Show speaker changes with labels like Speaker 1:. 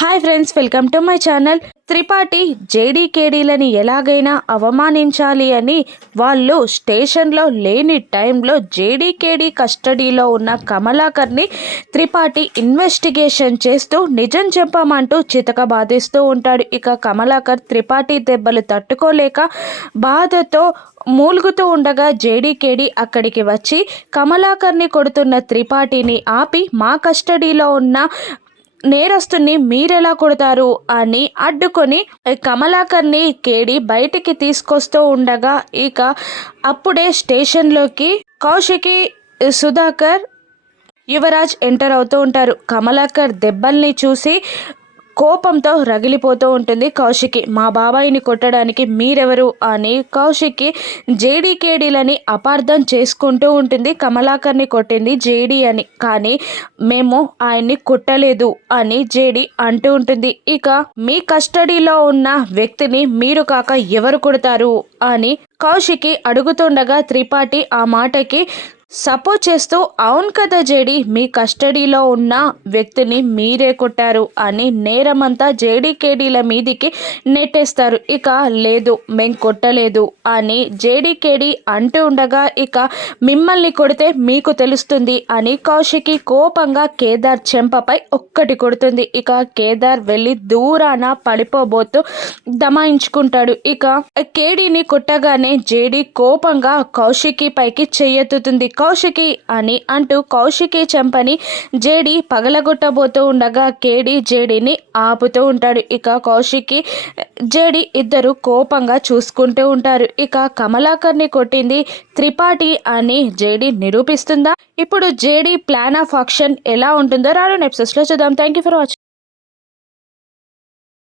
Speaker 1: Hi friends welcome to my channel. Tripathi జేడీకేడీలని ఎలాగైనా అవమానించాలి అని వాళ్ళు స్టేషన్లో లేని టైంలో జేడీకేడీ కస్టడీలో ఉన్న కమలాకర్ని త్రిపాఠి ఇన్వెస్టిగేషన్ చేస్తూ నిజం చెప్పమంటూ చితక బాధిస్తూ ఉంటాడు. ఇక కమలాకర్ త్రిపాఠి దెబ్బలు తట్టుకోలేక బాధతో మూలుగుతూ ఉండగా జేడీకేడి అక్కడికి వచ్చి కమలాకర్ని కొడుతున్న త్రిపాఠిని ఆపి మా కస్టడీలో ఉన్న నేరస్తుని మీరెలా కొడతారు అని అడ్డుకొని కమలాకర్ని కేడి బయటికి తీసుకొస్తూ ఉండగా ఇక అప్పుడే స్టేషన్లోకి కౌశికి సుధాకర్ యువరాజ్ ఎంటర్ అవుతూ ఉంటారు. కమలాకర్ దెబ్బల్ని చూసి కోపంతో రగిలిపోతూ ఉంటుంది కౌశికి. మా బాబాయిని కొట్టడానికి మీరెవరు? అని కౌశికి జేడీకేడీలని అపార్థం చేసుకుంటూ ఉంటుంది. కమలాకర్ని కొట్టింది జేడీ అని. కానీ మేము ఆయన్ని కొట్టలేదు అని జేడీ అంటూ ఉంటుంది. ఇక మీ కస్టడీలో ఉన్న వ్యక్తిని మీరు కాక ఎవరు కొడతారు? అని కౌశికి అడుగుతుండగా త్రిపాఠి ఆ మాటకి సపోర్ట్ చేస్తూ అవును కదా జేడి మీ కస్టడీలో ఉన్న వ్యక్తిని మీరే కొట్టారు అని నేరమంతా జేడీకేడీల మీదికి నెట్టేస్తారు. ఇక లేదు మేం కొట్టలేదు అని జేడీకేడీ అంటూ ఉండగా ఇక మిమ్మల్ని కొడితే మీకు తెలుస్తుంది అని కౌశికి కోపంగా కేదార్ చెంపపై ఒక్కటి కొడుతుంది. ఇక కేదార్ వెళ్ళి దూరాన పడిపోబోతూ దమాయించుకుంటాడు. ఇక కేడీని కొట్టగానే జేడీ కోపంగా కౌశికి పైకి చెయ్యెత్తుతుంది. కౌశికి అని అంటూ కౌశికి చెంపని జేడి పగలగొట్టబోతూ ఉండగా కేడి జేడిని ఆపుతూ ఉంటాడు. ఇక కౌశికి జేడి ఇద్దరు కోపంగా చూసుకుంటూ ఉంటారు. ఇక కమలాకర్ని కొట్టింది త్రిపాఠి అని జేడి నిరూపిస్తుందా? ఇప్పుడు జేడి ప్లాన్ ఆఫ్ ఆక్షన్ ఎలా ఉంటుందో రాను నెప్సెస్లో చూద్దాం. Thank you for watching